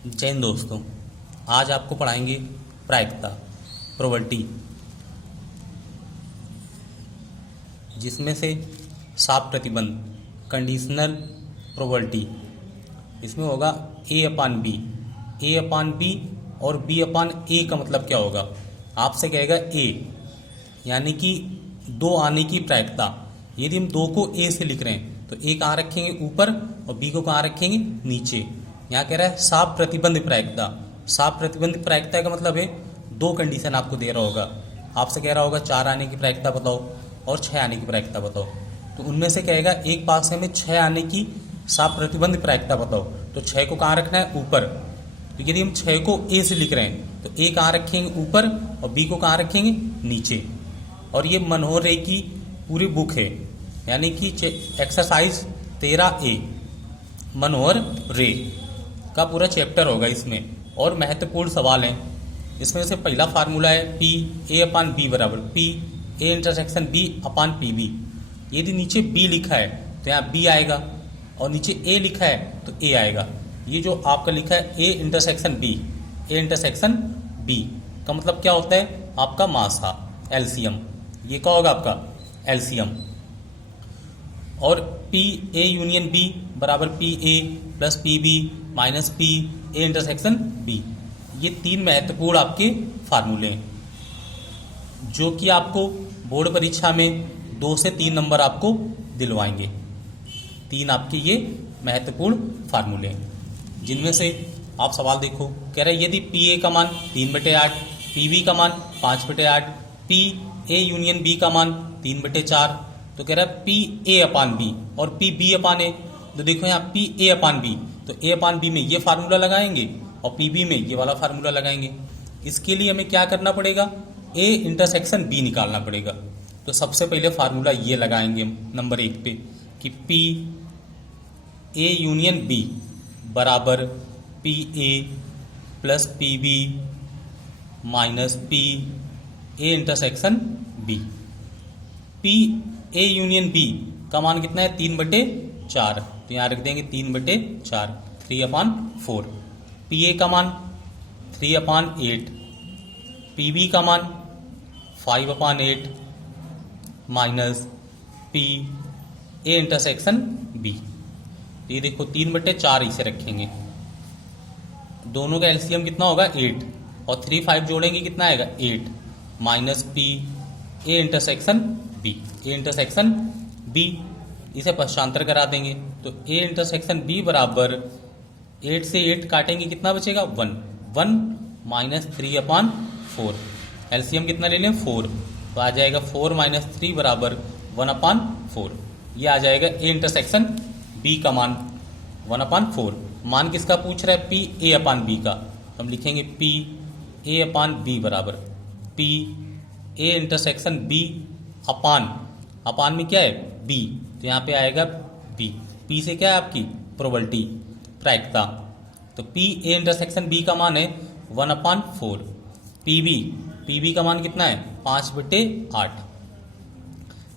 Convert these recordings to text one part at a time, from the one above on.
जय हिंद दोस्तों। आज आपको पढ़ाएंगे प्रायिकता, प्रोबेबिलिटी, जिसमें से साफ प्रतिबंध, कंडीशनल प्रोबेबिलिटी। इसमें होगा ए अपान बी और बी अपान ए का मतलब क्या होगा। आपसे कहेगा ए यानी कि दो आने की प्रायिकता। यदि हम दो को ए से लिख रहे हैं तो ए कहाँ रखेंगे, ऊपर, और बी को कहाँ रखेंगे, नीचे। यहाँ कह रहा है साफ प्रतिबंध प्रायिकता। साफ प्रतिबंध प्रायिकता का मतलब है दो कंडीशन आपको दे रहा होगा। आपसे कह रहा होगा 4 आने की प्रायिकता बताओ और 6 आने की प्रायिकता बताओ। तो उनमें से कहेगा एक पास में 6 आने की साफ प्रतिबंध प्रायिकता बताओ, तो 6 को कहाँ रखना है, ऊपर। तो यदि हम 6 को ए से लिख रहे हैं तो ए कहाँ रखेंगे, ऊपर, और बी को कहाँ रखेंगे, नीचे। और ये मनोहर रे की पूरी बुक है, यानी कि एक्सरसाइज 13A मनोहर रे का पूरा चैप्टर होगा इसमें। और महत्वपूर्ण सवाल हैं। इसमें से पहला फार्मूला है पी ए अपान बी बराबर P A intersection B upon P B. यदि नीचे बी लिखा है तो यहाँ बी आएगा, और नीचे ए लिखा है तो ए आएगा। ये जो आपका लिखा है ए इंटरसेक्शन बी का मतलब क्या होता है, आपका मासा, एलसीएम। ये क्या होगा आपका एलसीएम। और पी ए यूनियन बी बराबर P A plus P B minus P A intersection B. ये 3 महत्वपूर्ण आपके फार्मूले हैं जो कि आपको बोर्ड परीक्षा में 2 से 3 नंबर आपको दिलवाएंगे। 3 आपके ये महत्वपूर्ण फार्मूले हैं, जिनमें से आप सवाल देखो। कह रहे यदि पी ए का मान 3/8, पी बी का मान 5/8, पी ए यूनियन बी का मान 3/4, तो कह रहा है पी ए अपान बी और पी बी अपान ए। तो देखो यहाँ पी ए अपान बी, तो ए अपान बी में ये फार्मूला लगाएंगे और पी बी में ये वाला फार्मूला लगाएंगे। इसके लिए हमें क्या करना पड़ेगा, ए इंटरसेक्शन बी निकालना पड़ेगा। तो सबसे पहले फार्मूला ये लगाएंगे नंबर 1 पे कि पी ए यूनियन बी बराबर P A plus P B minus P A intersection B. P A union B का मान कितना है, 3/4, तो यहाँ रख देंगे 3/4, 3/4। पी ए का मान 3/8, पी बी का मान 5/8 minus P A intersection B. ये देखो 3/4 इसे रखेंगे। दोनों का एलसीएम कितना होगा, 8, और 3 5 जोड़ेंगे कितना आएगा, 8 minus P A intersection B. A intersection B इसे पश्चांतर करा देंगे, तो ए इंटरसेक्शन बी बराबर 8 से 8 काटेंगे कितना बचेगा, 1 माइनस 3/4। एलसीएम कितना ले लें, 4, तो आ जाएगा 4 माइनस 3 बराबर 1/4। ये आ जाएगा ए इंटरसेक्शन बी का मान 1/4। मान किसका पूछ रहा है, पी ए अपान बी का। हम लिखेंगे पी ए अपान बी बराबर पी ए इंटरसेक्शन बी अपान में क्या है, बी, तो यहाँ पे आएगा बी। पी से क्या है आपकी प्रोबेबिलिटी, प्रायिकता। तो पी ए इंटरसेक्शन बी का मान है 1/4। पी बी का मान कितना है, 5/8।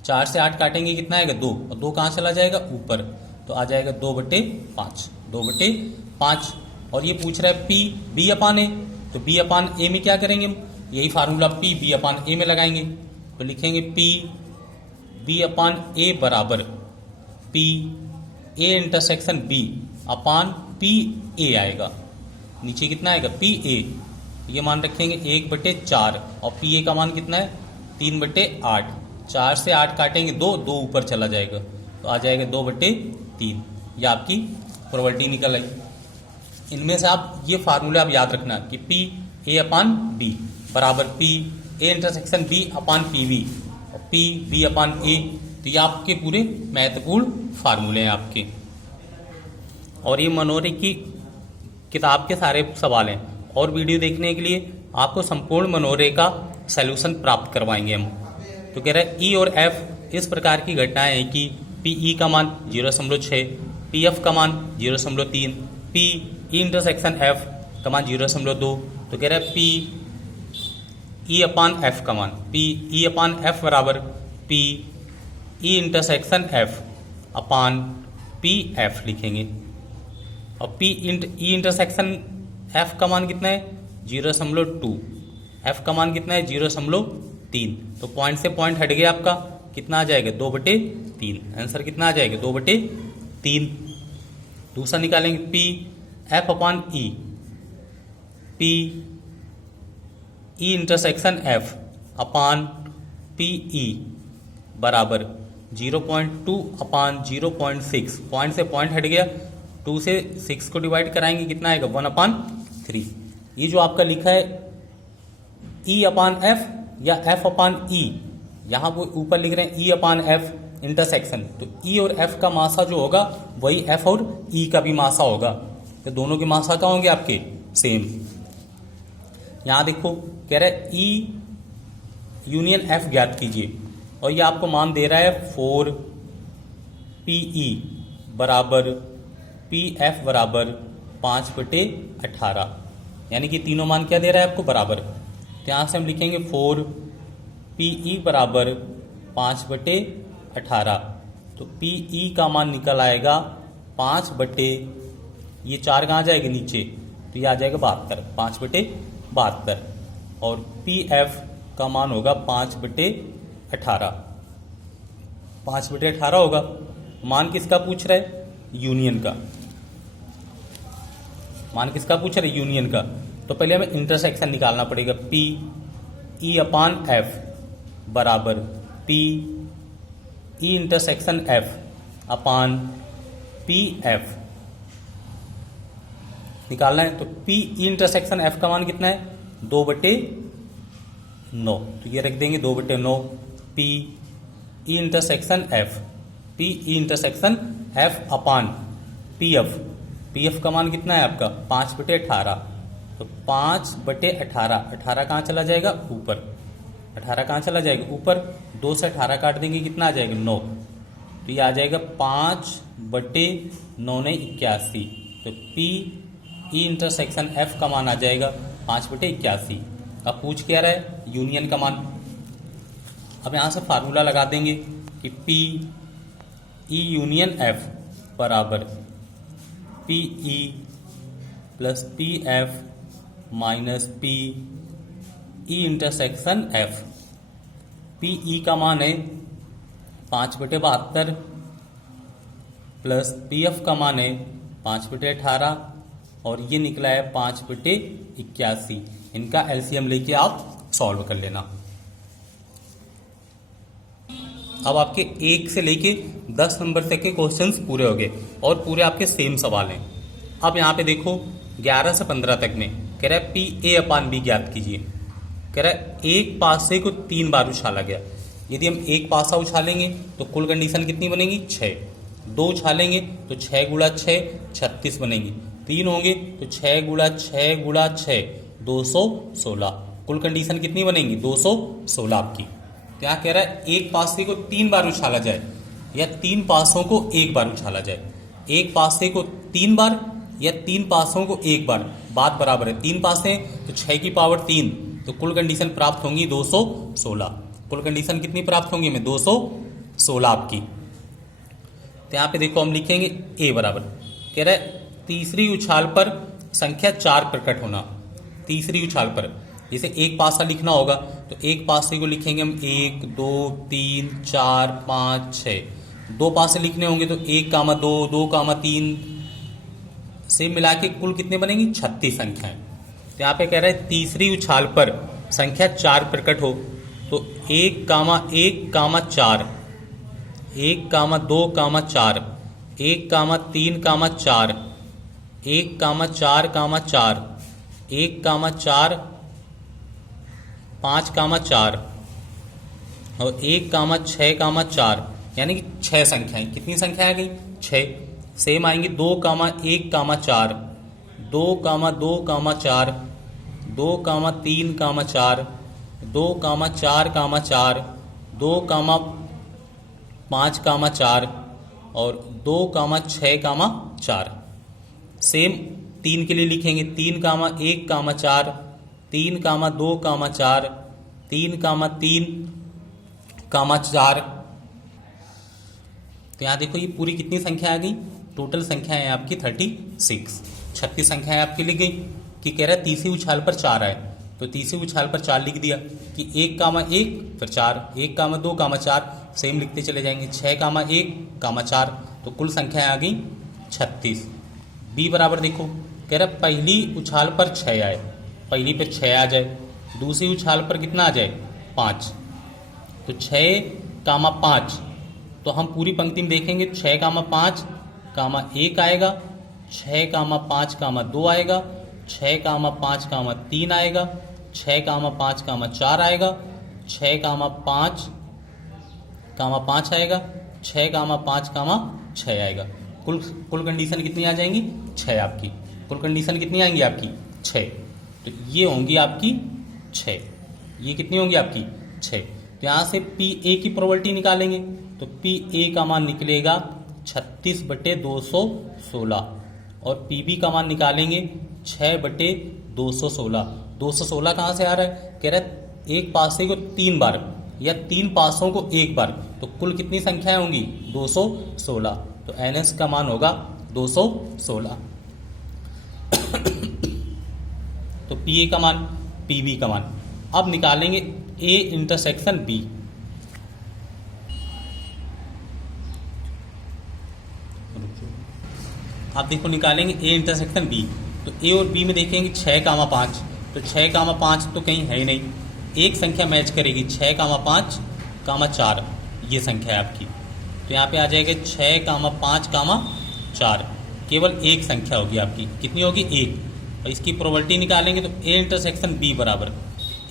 4 से 8 काटेंगे कितना आएगा, 2, और 2 कहाँ चला जाएगा, ऊपर, तो आ जाएगा 2/5, 2/5। और ये पूछ रहा है पी बी अपान ए, तो बी अपान ए में क्या करेंगे हम, यही formula P B upon A में लगाएंगे। तो लिखेंगे पी बी अपान ए बराबर P A intersection B upon P A आएगा। नीचे कितना आएगा, पी ए, ये मान रखेंगे 1/4, और पी ए का मान कितना है, 3/8। 4 से 8 काटेंगे 2 ऊपर चला जाएगा, तो आ जाएगा 2/3। ये आपकी प्रोबेबिलिटी निकल आई। इनमें से आप ये फार्मूला आप याद रखना कि पी ए अपान बी बराबर P A intersection B upon P B और पी बी अपान ए। तो ये आपके पूरे महत्वपूर्ण फार्मूले हैं आपके। और ये मनोहर की किताब के सारे सवाल हैं। और वीडियो देखने के लिए आपको संपूर्ण मनोहर का सॉल्यूशन प्राप्त करवाएंगे हम। तो कह रहा है ई और एफ इस प्रकार की घटनाएं हैं कि पी ई का मान 0.6, पी एफ का मान 0.3, पी ई इंटरसेक्शन एफ का मान 0.2। तो कह रहा है पी ई अपान एफ का मान, पी ई अपान एफ बराबर पी ई इंटरसेक्शन एफ अपान पी एफ लिखेंगे। और पी ई इंटरसेक्शन एफ का मान कितना है 0.2, एफ का मान कितना है 0.3, तो पॉइंट से पॉइंट हट गया आपका, कितना आ जाएगा 2/3, आंसर कितना आ जाएगा 2/3। दूसरा निकालेंगे P F upon E, P E intersection F upon P E बराबर 0.2 अपॉन 0.6, पॉइंट से पॉइंट हट गया, 2 से 6 को डिवाइड कराएंगे कितना आएगा 1/3। ये जो आपका लिखा है ई अपॉन एफ या एफ अपॉन ई, यहाँ वो ऊपर लिख रहे हैं ई अपॉन एफ इंटरसेक्शन, तो ई और एफ का मासा जो होगा वही एफ और ई का भी मासा होगा, तो दोनों के मासा क्या होंगे आपके सेम। यहां देखो कह रहा है ई यूनियन एफ ज्ञात कीजिए, और ये आपको मान दे रहा है 4 PE बराबर PF बराबर 5/18, यानी कि तीनों मान क्या दे रहा है आपको बराबर। तो यहां से हम लिखेंगे 4 PE बराबर 5/18, तो PE का मान निकल आएगा 5/, ये 4 कहाँ जाएगा नीचे, तो ये आ जाएगा 72, 5/72, और PF का मान होगा 5/18, 5/18 होगा। मान किसका पूछ रहा है यूनियन का, मान किसका पूछ रहा है यूनियन का, तो पहले हमें इंटरसेक्शन निकालना पड़ेगा, पी ई अपॉन एफ बराबर P E intersection F upon P F निकालना है। तो पी ई इंटरसेक्शन एफ का मान कितना है 2/9, तो ये रख देंगे 2/9, P E intersection F, P E intersection F upon P F, P F का मान कितना है आपका 5/18, तो 5/18, 18 कहाँ चला जाएगा ऊपर, 18 कहाँ चला जाएगा ऊपर, 2 से 18 काट देंगे कितना आ जाएगा 9, तो ये आ जाएगा 5/9 ने 81, तो पी ई इंटरसेक्शन एफ का मान आ जाएगा 5/81। अब पूछ क्या रहा है यूनियन का मान। अब यहां से फार्मूला लगा देंगे कि पी ई यूनियन एफ बराबर P E plus P F minus P E intersection F. P E का मान है 5/72 प्लस पी एफ का मान है 5/18 और ये निकला है 5/81। इनका एलसीएम लेके आप सॉल्व कर लेना। अब आपके 1 से लेके 10 नंबर तक के क्वेश्चंस पूरे हो गए और पूरे आपके सेम सवाल हैं। अब यहाँ पे देखो 11 से 15 तक में कह रहा है पी ए अपान बी ज्ञात कीजिए। कह रहा है एक पासे को 3 बार उछाला गया। यदि हम एक पासा उछालेंगे तो कुल कंडीशन कितनी बनेगी 6। 2 उछालेंगे तो 6 गुणा 6 36 बनेंगी। 3 होंगे तो 6 गुणा 6 गुणा 6 216। कुल कंडीशन कितनी बनेंगी 216 आपकी। क्या कह रहा है एक पासे को 3 बार उछाला जाए या 3 पासों को 1 बार उछाला जाए। एक पासे को 3 बार या 3 पासों को 1 बार, बात बराबर है। 3 पासे तो 6 की पावर 3, तो कुल कंडीशन प्राप्त होंगी 216। कुल कंडीशन कितनी प्राप्त होंगी हमें 216 आपकी। तो यहाँ पे देखो हम लिखेंगे ए बराबर, कह रहा है तीसरी उछाल पर संख्या 4 प्रकट होना। तीसरी उछाल पर जैसे एक पासा लिखना होगा तो एक पासे को लिखेंगे हम 1 2 3 4 5 6। 2 पासे लिखने होंगे तो 1 कामा 2 2 कामा 3 से मिला के कुल कितने बनेंगी 36 संख्याएं। तो यहाँ पे कह रहा है तीसरी उछाल पर संख्या 4 प्रकट हो तो 1 कामा 1 कामा 4, 1 कामा 2 कामा 4, 1 कामा 3 कामा 4, 1 कामा 4 कामा 4, 1 कामा 4 5 कामा 4 और 1 कामा 6 कामा 4, यानी कि 6 संख्याएं। कितनी संख्या आ गई 6। सेम आएंगी 2 कामा 1 कामा 4, 2 कामा 2 कामा 4, 2 कामा 3 कामा 4, 2 कामा 4 कामा 4, 2 कामा 5 कामा 4 और 2 कामा 6 कामा 4। सेम 3 के लिए लिखेंगे 3 कामा 1 कामा 4, 3 कामा 2 कामा 4, 3 कामा 3 कामा 4। तो यहाँ देखो ये पूरी कितनी संख्या आ गई, टोटल संख्या है आपकी 36। 36 संख्याएं आपकी लिख गई। कि कह रहा है तीसरी उछाल पर 4 आए, तो तीसरी उछाल पर 4 लिख दिया कि 1 कामा 1 फिर 4, 1 कामा 2 कामा 4, सेम लिखते चले जाएंगे। 6 कामा 1 कामा 4, तो कुल संख्या आ गई 36। बी बराबर देखो, कह रहा है पहली उछाल पर 6 आए, पहली पर 6 आ जाए, दूसरी उछाल पर कितना आ जाए 5, तो 6 कामा 5, तो हम पूरी पंक्ति में देखेंगे 6 कामा 5 कामा 1 आएगा, 6 कामा 5 कामा 2 आएगा, 6 कामा 5 कामा 3 आएगा, 6 कामा 5 कामा 4 आएगा, 6 कामा 5 आएगा, 6 कामा 5 कामा 6 आएगा। कुल कंडीशन कितनी आ जाएंगी 6 आपकी, कुल कंडीशन कितनी आएंगी आपकी 6, तो ये होंगी आपकी 6, ये कितनी होंगी आपकी 6। तो यहाँ से पी ए की प्रोबेबिलिटी निकालेंगे, तो पी ए का मान निकलेगा 36/216 और पी बी का मान निकालेंगे 6/216। 216 कहाँ से आ रहा है, कह रहा है एक पासे को 3 बार या 3 पासों को 1 बार, तो कुल कितनी संख्याएं होंगी 216, तो NS का मान होगा 216। तो PA का मान, PB का मान। अब निकालेंगे A इंटरसेक्शन B। आप देखो निकालेंगे A इंटरसेक्शन B, तो A और B में देखेंगे 6 कामा 5, तो 6 कामा 5 तो कहीं है ही नहीं, एक संख्या मैच करेगी 6 कामा 5 कामा 4, ये संख्या है आपकी, तो यहाँ पे आ जाएगा 6 कामा 5 कामा 4, केवल एक संख्या होगी आपकी, कितनी होगी 1, और इसकी प्रोबेबिलिटी निकालेंगे तो A इंटरसेक्शन B बराबर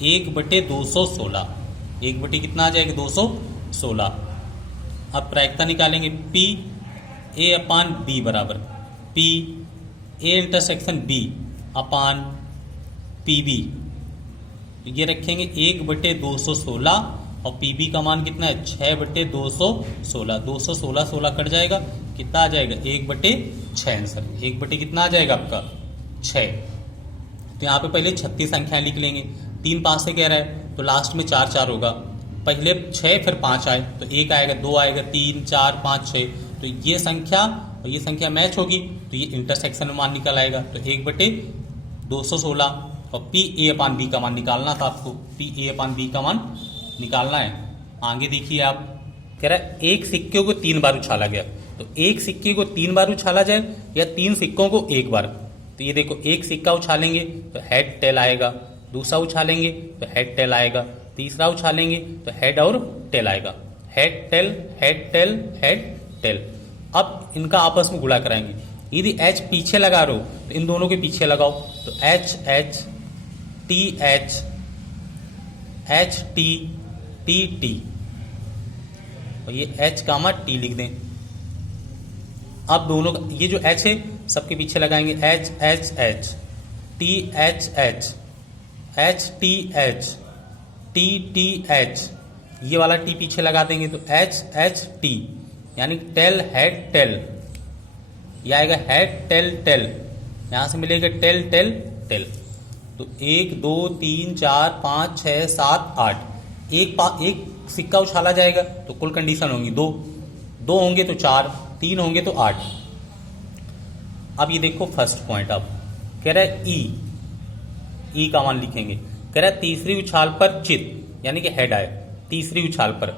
1/216, 1 कितना आ जाएगा 216। अब प्रायिकता निकालेंगे P A अपान B बराबर P A intersection B upon PB, ये रखेंगे 1/216 और PB का मान कितना है 6/216, 216 16 कट जाएगा, कितना आ जाएगा 1/6 आंसर, 1 कितना आ जाएगा आपका 6। तो यहाँ पे पहले 36 संख्याएं लिख लेंगे, 3 पास से कह रहा है तो लास्ट में 4 4 होगा, पहले 6 फिर 5 आए तो 1 आएगा, 2 आएगा, 3 4 5 6, तो ये संख्या और ये संख्या मैच होगी तो ये इंटरसेक्शन में मान निकल आएगा, तो 1/216 और पी ए अपान बी का मान निकालना था आपको, पी ए अपान बी का मान निकालना है। आगे देखिए आप, कह रहा है एक सिक्के को 3 बार उछाला गया, तो एक सिक्के को 3 बार उछाला जाए या 3 सिक्कों को 1 बार, तो ये देखो एक सिक्का उछालेंगे तो हेड टेल आएगा, दूसरा उछालेंगे तो हेड टेल आएगा, तीसरा उछालेंगे तो हेड और टेल आएगा, head tail head tail head tail. अब इनका आपस में गुणा कराएंगे, यदि एच पीछे लगा रहे हो तो इन दोनों के पीछे लगाओ, तो H H T H H T T T, और ये एच कामा टी लिख दें। अब दोनों ये जो एच है सबके पीछे लगाएंगे, H H H T H H H T H T T H, ये वाला टी पीछे लगा देंगे तो एच एच टी, यानी टेल हेड टेल, यह आएगा हेड टेल टेल, यहां से मिलेगा टेल टेल टेल। तो 1 2 3 4 5 6 7 8, एक सिक्का उछाला जाएगा तो कुल कंडीशन होंगी 2, 2 होंगे तो 4, 3 होंगे तो 8। अब ये देखो फर्स्ट पॉइंट, अब कह रहा है ई का मान लिखेंगे, कह रहा है तीसरी उछाल पर चित यानी कि हेड आए, तीसरी उछाल पर,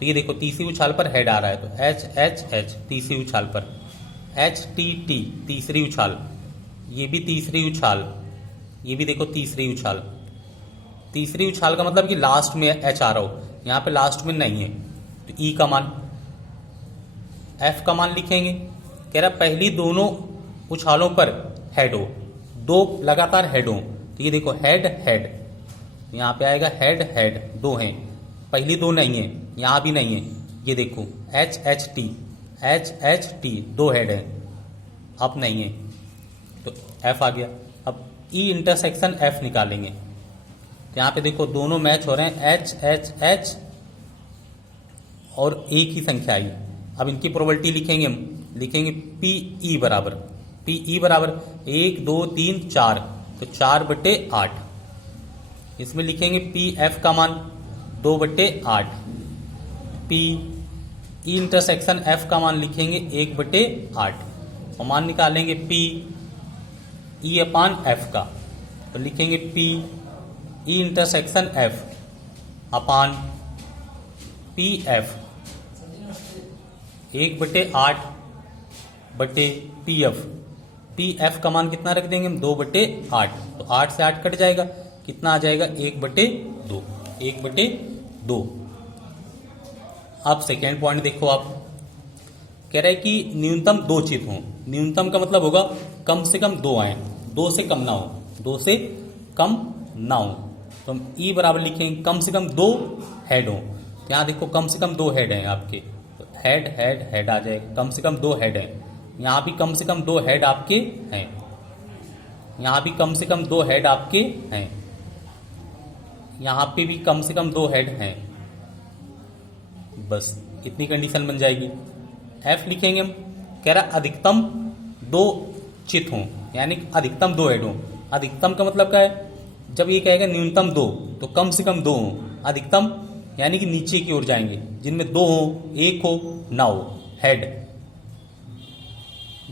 तो ये देखो तीसरी उछाल पर हेड आ रहा है तो एच एच एच तीसरी उछाल पर, एच टी टी तीसरी उछाल, ये भी तीसरी उछाल, ये भी देखो तीसरी उछाल, तीसरी उछाल का मतलब कि लास्ट में एच आ रहा हो, यहाँ पे लास्ट में नहीं है, तो ई का मान, एफ का मान लिखेंगे, कह रहा पहली दोनों उछालों पर हेड हो, 2 लगातार हेड हो, तो ये देखो हेड हेड, यहाँ पे आएगा हेड हेड, 2 हैं, पहली 2 नहीं है, यहाँ भी नहीं है, ये देखो एच एच टी 2 हेड है, अब नहीं है तो एफ आ गया। अब ई इंटरसेक्शन एफ निकालेंगे, तो यहाँ पे देखो दोनों मैच हो रहे हैं, एच एच एच और एक ही संख्या आई। अब इनकी प्रोबेबिलिटी लिखेंगे, हम लिखेंगे पी ई बराबर 1 2 3 4, तो 4/8, इसमें लिखेंगे पी एफ का मान 2/8, पी ई इंटरसेक्शन एफ का मान लिखेंगे 1/8 और मान निकालेंगे पी ई अपान एफ का, तो लिखेंगे पी ई इंटरसेक्शन एफ अपान पी एफ 1/8 बटे पी एफ। पी एफ का मान कितना रख देंगे हम 2/8, तो 8 से 8 कट जाएगा, कितना आ जाएगा 1/2, 1/2। अब सेकेंड पॉइंट देखो, आप कह रहे हैं कि न्यूनतम 2 चित हों। न्यूनतम का मतलब होगा कम से कम 2 आए, 2 से कम ना हो, 2 से कम ना हो। तो हम ई बराबर लिखेंगे कम से कम 2 हेड हो। तो यहाँ देखो कम से कम 2 हेड हैं आपके, तो हेड हेड हेड आ जाएगा, कम से कम 2 हेड हैं। यहाँ भी कम से कम 2 हेड आपके हैं, यहाँ भी कम से कम 2 हेड आपके हैं, यहाँ पे भी कम से कम 2 हेड हैं। बस इतनी कंडीशन बन जाएगी। एफ लिखेंगे हम, कह रहा अधिकतम 2 चित हों, यानी अधिकतम 2 हेड हों। अधिकतम का मतलब क्या है, जब ये कहेगा न्यूनतम 2 तो कम से कम 2 हों। अधिकतम यानी कि नीचे की ओर जाएंगे, जिनमें 2 हो, 1 हो, ना हो। हेड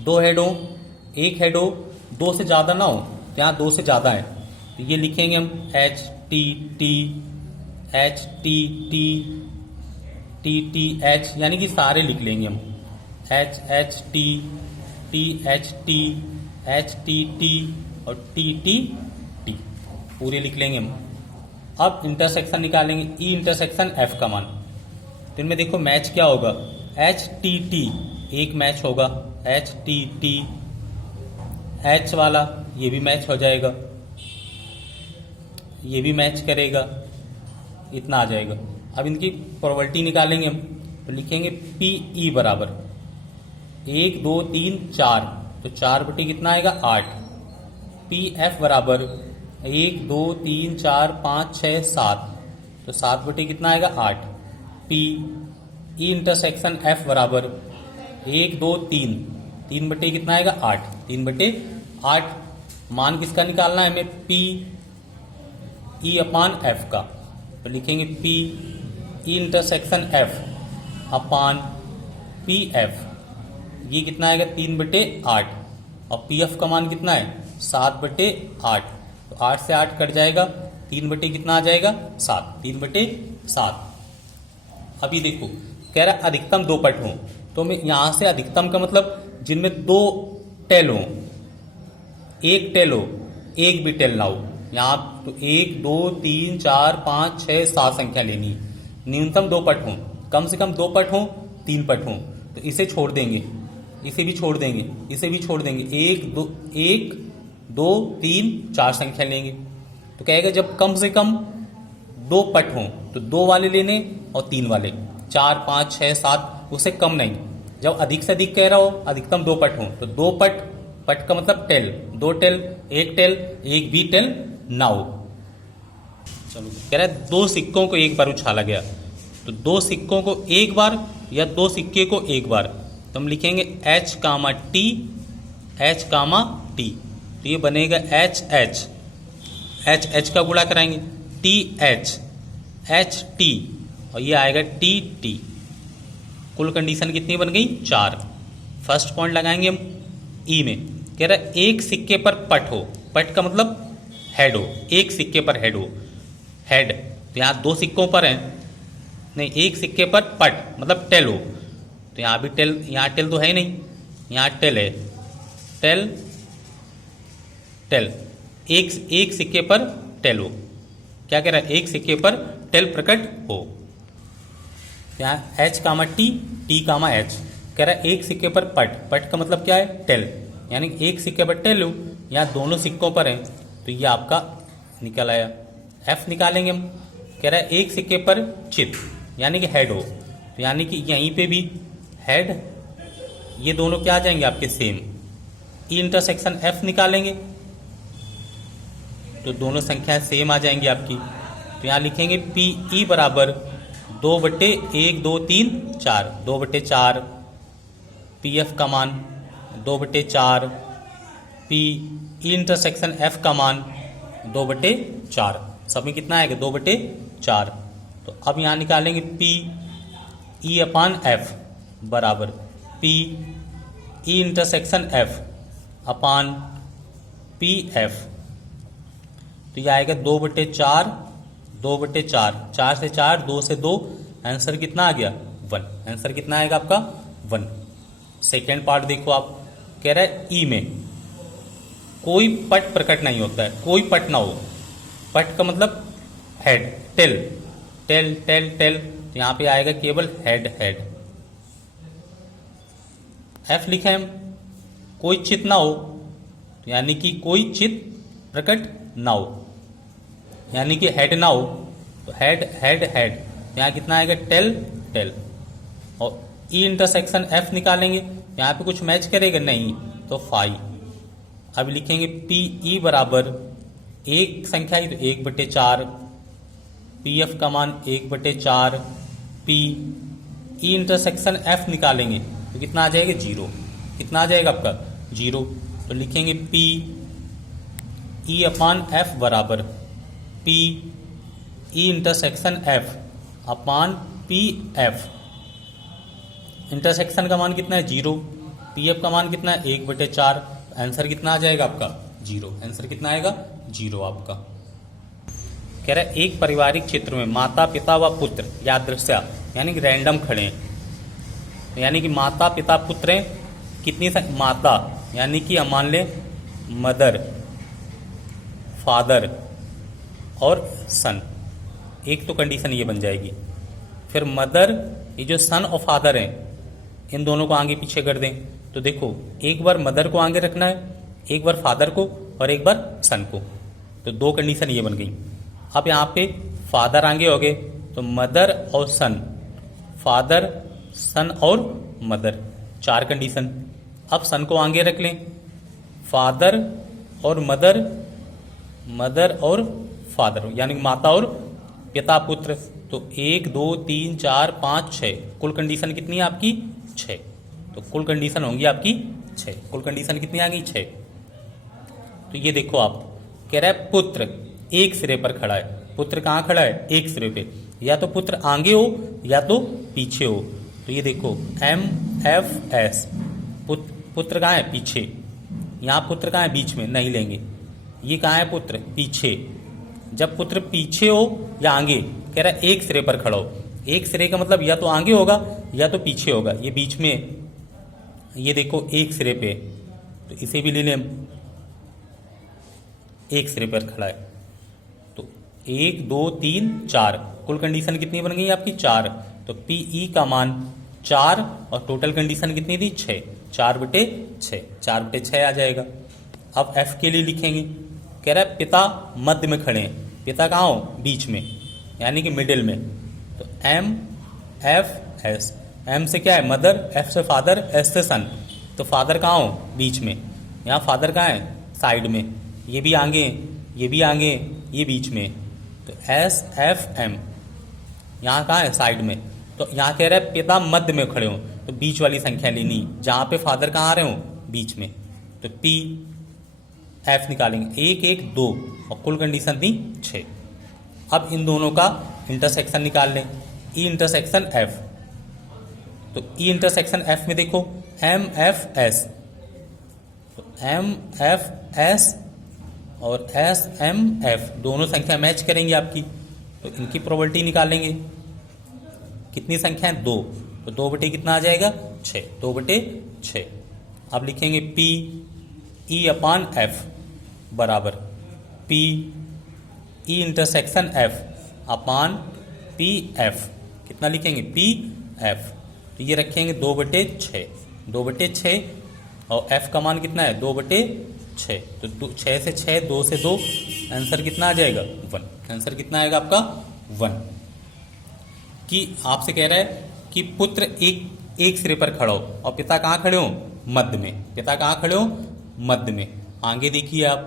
2 हेड हो, 1 हेड हो, 2 से ज्यादा ना हो, तो यहाँ 2 से ज्यादा है, तो ये लिखेंगे हम H T T H T T T T H, यानी कि सारे लिख लेंगे हम, H H T T H T T और टी टी टी पूरे लिख लेंगे हम। अब इंटरसेक्शन निकालेंगे, ई इंटरसेक्शन एफ का मान। तो इनमें देखो मैच क्या होगा, एच टी टी एक मैच होगा, एच टी टी एच वाला ये भी मैच हो जाएगा, ये भी मैच करेगा, इतना आ जाएगा। अब इनकी प्रोबेबिलिटी निकालेंगे हम, तो लिखेंगे पी ई बराबर 1 2 3 4, तो 4 बटे कितना आएगा 8। पी एफ बराबर 1 2 3 4 5 6 7, तो 7 बटे कितना आएगा 8। पी ई इंटरसेक्शन एफ बराबर 1 2 3, 3 बटे कितना आएगा 8, 3/8। मान किसका निकालना है हमें, पी ई अपान एफ का, तो लिखेंगे पी ई इंटरसेक्शन एफ अपान पी एफ, ये कितना आएगा 3/8, और पी एफ का मान कितना है 7/8, तो 8 से 8 कट जाएगा, 3 बटे कितना आ जाएगा 7, 3/7। अभी देखो कह रहा अधिकतम 2 पट हों, तो मैं यहां से अधिकतम का मतलब जिनमें 2 टेल हो, 1 टेल हो, 1 भी टेल ना हो। यहाँ तो 1 2 3 4 5 6 7 संख्या लेनी है। न्यूनतम 2 पट हों, कम से कम 2 पट हों, 3 पट हों, तो इसे छोड़ देंगे, इसे भी छोड़ देंगे, इसे भी छोड़ देंगे। 1 2 3 4 संख्या लेंगे, तो कहेगा जब कम से कम 2 पट हों तो 2 वाले लेने और 3 वाले, 4 5 6 7 उससे कम नहीं। जब अधिक से अधिक कह रहा हो अधिकतम 2 पट हों, तो 2 पट, पट का मतलब टेल, 2 टेल, 1 टेल, 1 भी टेल ना हो। चलो कह रहा है 2 सिक्कों को एक बार उछाला गया, तो 2 सिक्कों को एक बार या 2 सिक्के को एक बार, तो हम लिखेंगे H कामा टी, H कामा टी, तो ये बनेगा एच एच, एच एच का गुणा कराएंगे, टी एच, एच टी, और ये आएगा टी टी। कुल कंडीशन कितनी बन गई 4। फर्स्ट पॉइंट लगाएंगे हम ई में, कह रहा है एक सिक्के पर पट हो, पट का मतलब हेड हो, एक सिक्के पर हेड हो, हेड, तो यहाँ 2 सिक्कों पर है, नहीं एक सिक्के पर पट मतलब टेल हो, तो यहाँ भी टेल, यहाँ टेल तो है नहीं, यहाँ टेल है, टेल टेल, एक सिक्के पर टेल हो। क्या कह रहा है एक सिक्के पर टेल प्रकट हो। यहाँ एच कामा टी, टी कामा एच, कह रहा है एक सिक्के पर पट, पट का मतलब क्या है टेल, यानी एक सिक्के पर टेल हो, यहाँ दोनों सिक्कों पर है, तो ये आपका निकल आया। एफ निकालेंगे हम, कह रहा है एक सिक्के पर चित यानी कि हेड हो, तो यानी कि यहीं पे भी हेड, ये दोनों क्या आ जाएंगे आपके सेम। ई इंटरसेक्शन एफ निकालेंगे तो दोनों संख्याएं सेम आ जाएंगी आपकी, तो यहाँ लिखेंगे पी ई बराबर 2/1 2 3 4, 2/4, पी एफ का मान 2/4, पी ई इंटरसेक्शन एफ का मान 2/4, सब में कितना आएगा 2/4। तो अब यहाँ निकालेंगे पी ई अपान एफ बराबर पी ई इंटरसेक्शन एफ अपान पी एफ, तो ये आएगा 2/4, 2/4, 4 से 4, 2 से 2, आंसर कितना आ गया 1। आंसर कितना आएगा आपका 1। सेकेंड पार्ट देखो आप, कह रहा है ई में कोई पट प्रकट नहीं होता है, कोई पट ना हो। पट का मतलब head, tail, tail tail tail, तो यहां पे आएगा केवल हेड हेड। एफ लिखे हम, कोई चित ना हो, तो यानी कि कोई चित प्रकट ना हो, यानी कि हेड ना हो, तो हेड हेड हेड, यहाँ कितना आएगा टेल टेल। और ई इंटरसेक्शन एफ निकालेंगे, यहाँ पे कुछ मैच करेगा नहीं, तो 5। अब लिखेंगे पी ई बराबर एक संख्या ही तो 1/4, पी एफ का मान 1/4, पी ई इंटरसेक्शन एफ निकालेंगे तो कितना आ जाएगा 0। कितना आ जाएगा आपका 0। तो लिखेंगे पी ई अपान एफ बराबर पी ई इंटरसेक्शन एफ अपान पी एफ। इंटरसेक्शन का मान कितना है 0, पी एफ का मान कितना है 1/4, आंसर कितना आ जाएगा आपका 0। आंसर कितना आएगा 0 आपका। कह रहा है एक पारिवारिक क्षेत्र में माता पिता व पुत्र यादृच्छा यानी कि रैंडम खड़े हैं, यानी कि माता पिता पुत्र हैं, कितनी माता यानी कि हम मान ले मदर, फादर और सन, एक तो कंडीशन ये बन जाएगी। फिर मदर, ये जो सन और फादर हैं इन दोनों को आगे पीछे कर दें, तो देखो एक बार मदर को आगे रखना है, एक बार फादर को और एक बार सन को, तो दो कंडीशन ये बन गई। अब यहाँ पे फादर आगे हो गए तो मदर और सन, फादर सन और मदर, 4 कंडीशन। अब सन को आगे रख लें, फादर और मदर, मदर और फादर, यानी माता और पिता पुत्र, तो 1 2 3 4 5 6, कुल कंडीशन कितनी है आपकी 6। तो कुल कंडीशन होंगी आपकी 6। कुल कंडीशन कितनी आ गई 6। तो ये देखो आप, कह रहा है पुत्र एक सिरे पर खड़ा है। पुत्र कहाँ खड़ा है? एक सिरे पे। या तो पुत्र आगे हो या तो पीछे हो। तो ये देखो MFS, पुत्र कहाँ है? पीछे। यहाँ पुत्र कहाँ है? बीच में, नहीं लेंगे। ये कहाँ है? पुत्र पीछे। जब पुत्र पीछे हो या आगे, कह रहा है एक सिरे पर खड़ा हो। एक सिरे का मतलब या तो आगे होगा या तो पीछे होगा। ये बीच में, ये देखो एक सिरे पे, तो इसे भी ले लें, एक सिरे पर खड़ा है। तो 1 2 3 4, कुल कंडीशन कितनी बन गई आपकी? 4। तो PE का मान 4 और टोटल कंडीशन कितनी थी? 6। 4/6, 4/6 आ जाएगा। अब F के लिए लिखेंगे, कह रहा है पिता मध्य में खड़े हैं। पिता कहाँ हो? बीच में, यानी कि मिडिल में। तो MFS, M से क्या है? मदर, F से फादर, S से सन। तो फादर कहाँ हो? बीच में। यहाँ फादर कहाँ है? साइड में। ये भी आगे, ये भी आगे, ये बीच में। तो SFM यहाँ कहाँ है? साइड में। तो यहाँ कह रहा है पिता मध्य में खड़े हो, तो बीच वाली संख्या लेनी, जहाँ पे फादर कहाँ आ रहे हो? बीच में। तो PF निकालेंगे, 1 1 2 और कुल कंडीशन थी 6। अब इन दोनों का इंटरसेक्शन निकाल लें, E इंटरसेक्शन F। तो E इंटरसेक्शन F में देखो MFS, तो MFS और SMF दोनों संख्या मैच करेंगे आपकी, तो इनकी प्रोबेबिलिटी निकालेंगे। कितनी संख्या है? 2। तो 2 बटे कितना आ जाएगा? 6। 2/6। अब लिखेंगे PE अपान F बराबर PE इंटरसेक्शन F अपान PF। कितना लिखेंगे? PF। तो ये रखेंगे 2/6, 2/6 और F का मान कितना है? 2/6। तो 6 से 6, 2 से 2, आंसर कितना आ जाएगा? 1। आंसर कितना आएगा आपका? 1। कि आपसे कह रहा है कि पुत्र एक सिरे पर खड़ा हो और पिता कहाँ खड़े हो? मध्य में। पिता कहाँ खड़े हो? मध्य में। आगे देखिए आप,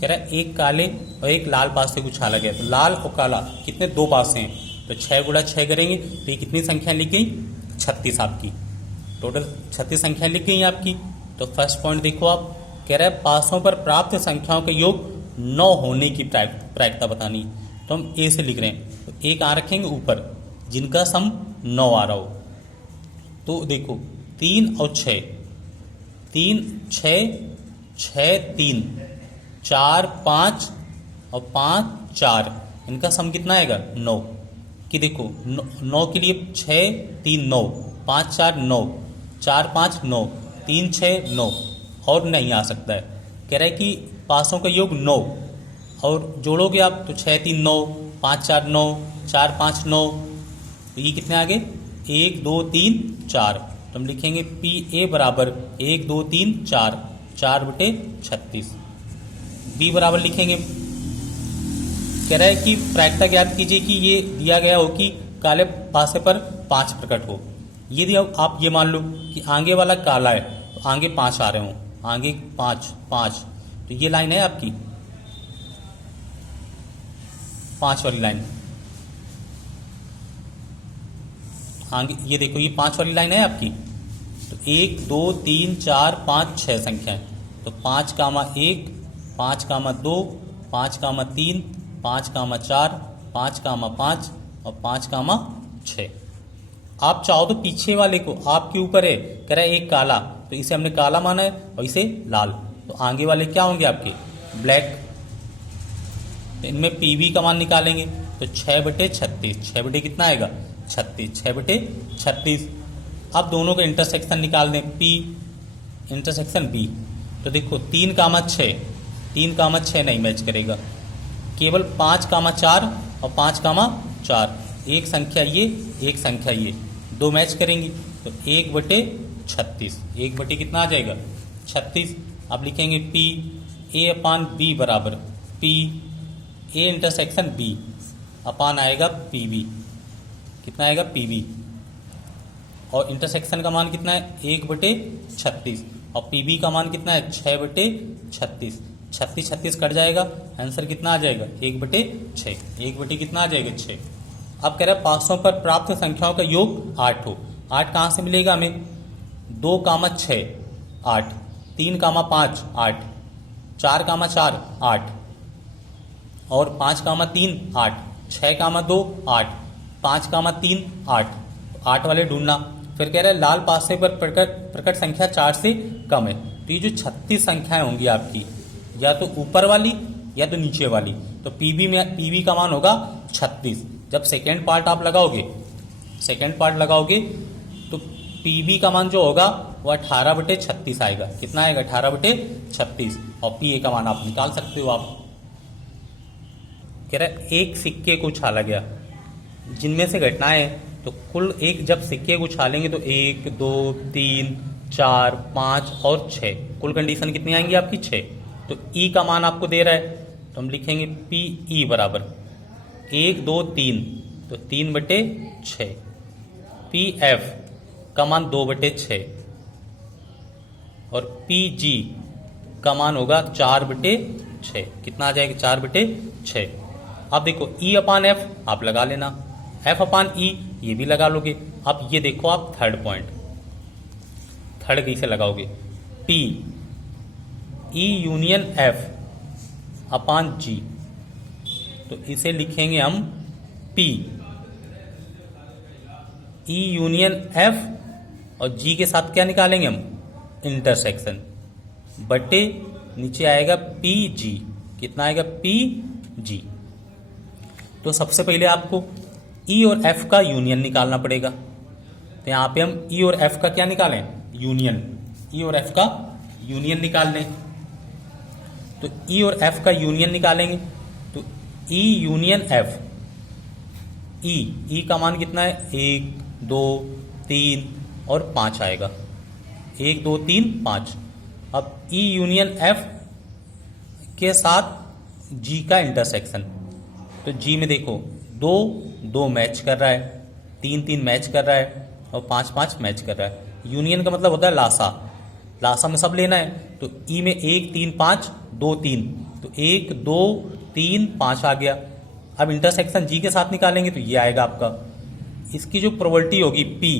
कह रहा है एक काले और एक लाल पास से उछाला गया। तो लाल और काला कितने? 2 पास हैं, तो 6 गुणा 6 करेंगे तो ये कितनी संख्या लिख गई? 36 आपकी। टोटल 36 संख्या लिख गई आपकी। तो फर्स्ट पॉइंट देखो आप, कह रहा है पासों पर प्राप्त संख्याओं का योग 9 होने की प्रायिकता बतानी। तो हम A से लिख रहे हैं, तो एक आ रखेंगे ऊपर जिनका सम 9 आ रहा हो। तो देखो 3 और 6, 3 6 6 3, 4 5 और 5 4, इनका सम कितना आएगा 9। कि देखो 9 के लिए 6 3 9, 5 4 9, 4 5 9, 3 6 9, और नहीं आ सकता है। कह रहा है कि पासों का योग 9, और जोड़ोगे आप तो 6 3 9, 5 4 9, 4 5 9, तो ये कितने आ गए 1 2 3 4। तो हम लिखेंगे पी ए बराबर 1 2 3 4, 4/36। बी बराबर लिखेंगे, कह रहा है कि प्रायिकता ज्ञात कीजिए कि ये दिया गया हो कि काले पासे पर 5 प्रकट हो। यदि अब आप ये मान लो कि आगे वाला काला है तो आगे 5 आ रहे हो, आगे 5 5, तो ये लाइन है आपकी 5 वाली लाइन। आगे ये देखो ये 5 वाली लाइन है आपकी। तो 1 2 3 4 5 6 संख्या है, तो 5 कामा 1, 5 कामा 2, 5 कामा 3, 5 कामा 4, 5 कामा 5 और 5 कामा 6। आप चाहो तो पीछे वाले को, आपके ऊपर है, कह रहा है एक काला, तो इसे हमने काला माना है और इसे लाल, तो आगे वाले क्या होंगे आपके ब्लैक। तो इनमें पीवी का मान निकालेंगे तो 6/36, 6 बटे कितना आएगा 36, 6/36। अब दोनों का इंटरसेक्शन निकाल दें, पी इंटरसेक्शन बी। तो देखो 3 कामा 6, 3 कामा 6 नहीं मैच करेगा, केवल 5 कामा 4 और 5 कामा 4, एक संख्या ये एक संख्या ये, दो मैच करेंगी तो 1/36, 1 बटे कितना आ जाएगा 36। अब लिखेंगे पी ए अपान बी बराबर पी ए इंटरसेक्शन बी अपान आएगा पी बी, कितना आएगा पी बी, और इंटरसेक्शन का मान कितना है 1/36 और पी बी का मान कितना है 6/36। 36 36 कट जाएगा, आंसर कितना आ जाएगा 1/6, 1 बटे कितना आ जाएगा 6। अब कह रहा है पासों पर प्राप्त संख्याओं का योग 8 हो। 8 कहाँ से मिलेगा हमें, 2 कामा 6 8, 3 कामा 5 8, 4 कामा 4 8, और 5 कामा 3 8, 6 कामा 2 8, 5 कामा 3 8, 8 वाले ढूंढना। फिर कह रहा है लाल पासे पर प्रकट संख्या 4 से कम है। तो ये जो 36 संख्याएं होंगी आपकी, या तो ऊपर वाली या तो नीचे वाली, तो पीबी का मान होगा 36। जब सेकेंड पार्ट आप लगाओगे, सेकेंड पार्ट लगाओगे तो पीबी का मान जो होगा वो 18/36 आएगा। कितना आएगा 18/36, और पीए का मान आप निकाल सकते हो। आप कह रहा है एक सिक्के को उछाला गया, जिनमें से घटनाएं, तो कुल एक जब सिक्के को उछालेंगे तो 1 2 3 4 5 और 6, कुल कंडीशन कितनी आएंगी आपकी 6। तो ई का मान आपको दे रहा है, तो हम लिखेंगे पी ई बराबर 1 2 3, तो 3/6। पी एफ का मान 2/6 और पी जी का मान होगा 4/6, कितना आ जाएगा 4/6। अब देखो ई अपान एफ आप लगा लेना, एफ अपान ई ये भी लगा लोगे। अब ये देखो आप थर्ड पॉइंट, थर्ड कैसे लगाओगे, पी ई यूनियन एफ अपान जी, तो इसे लिखेंगे हम पी ई यूनियन एफ और जी के साथ क्या निकालेंगे हम इंटरसेक्शन, बटे नीचे आएगा पी जी, कितना आएगा पी जी। तो सबसे पहले आपको ई और एफ का यूनियन निकालना पड़ेगा। तो यहाँ पे हम ई और एफ का क्या निकालें यूनियन, ई और एफ का यूनियन निकाल लें। तो ई और एफ का यूनियन निकालेंगे तो ई यूनियन एफ, ई का मान कितना है 1 2 3 और 5 आएगा, 1 2 3 5। अब ई यूनियन एफ के साथ जी का इंटरसेक्शन, तो जी में देखो 2 2 मैच कर रहा है, 3 3 मैच कर रहा है और 5 5 मैच कर रहा है। यूनियन का मतलब होता है लासा, लासा में सब लेना है। तो ई में 1 3 5 2 3, तो 1 2 3 5 आ गया। अब इंटरसेक्शन जी के साथ निकालेंगे तो ये आएगा आपका, इसकी जो प्रोबेबिलिटी होगी पी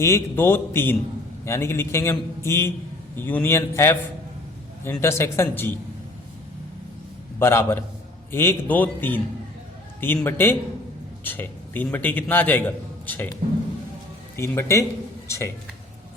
1 2 3, यानी कि लिखेंगे हम ई यूनियन एफ इंटरसेक्शन जी बराबर 1 2 3, 3/6, 3 बटे कितना आ जाएगा 6, 3/6।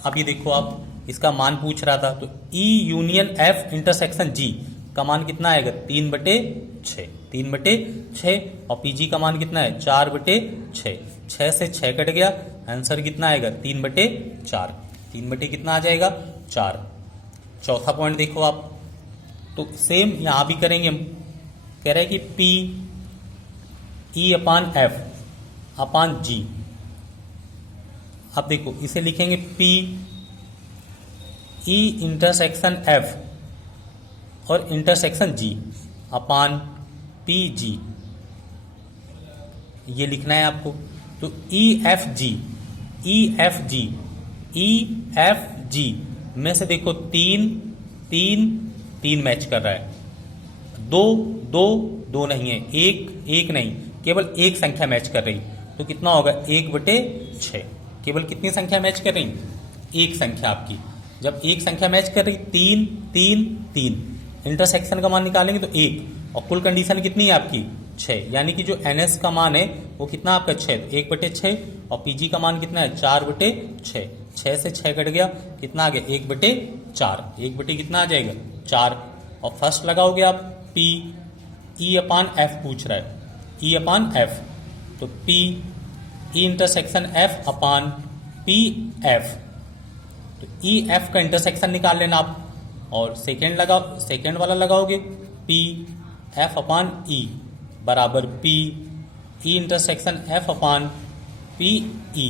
अब ये देखो आप इसका मान पूछ रहा था, तो ई यूनियन एफ इंटरसेक्शन जी का मान कितना आएगा 3/6, 3/6। और पीजी का मान कितना है 4/6, 6 से 6 कट गया, आंसर कितना आएगा 3/4, 3 कितना आ जाएगा 4। चौथा पॉइंट देखो आप, तो सेम यहां भी करेंगे हम। कह रहे हैं कि पी ई अपान एफ अपान जी। अब देखो इसे लिखेंगे पी ई इंटरसेक्शन एफ और इंटरसेक्शन जी अपान पी जी, ये लिखना है आपको। तो ई एफ जी में से देखो 3 3 3 मैच कर रहा है, 2 2 2 नहीं है, 1 1 नहीं, केवल एक संख्या मैच कर रही, तो कितना होगा 1/6। केवल कितनी संख्या मैच कर रही, एक संख्या आपकी। जब एक संख्या मैच कर रही 3 3 3, इंटरसेक्शन का मान निकालेंगे तो 1, और कुल कंडीशन कितनी है आपकी 6, यानी कि जो NS का मान है वो कितना आपका 6, तो 1/6। और PG का मान कितना है 4/6, 6 से 6 कट गया, कितना आ गया 1/4, 1 कितना आ जाएगा 4। और फर्स्ट लगाओगे आप P E अपान F पूछ रहा है, E अपान F, तो P E इंटरसेक्शन F अपान P F, तो E F का इंटरसेक्शन निकाल लेना आप। और सेकेंड लगाओ, सेकेंड वाला लगाओगे P F अपान E बराबर P E इंटरसेक्शन F अपान P E।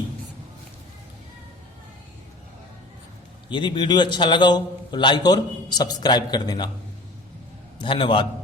यदि वीडियो अच्छा लगा हो तो लाइक और सब्सक्राइब कर देना। धन्यवाद।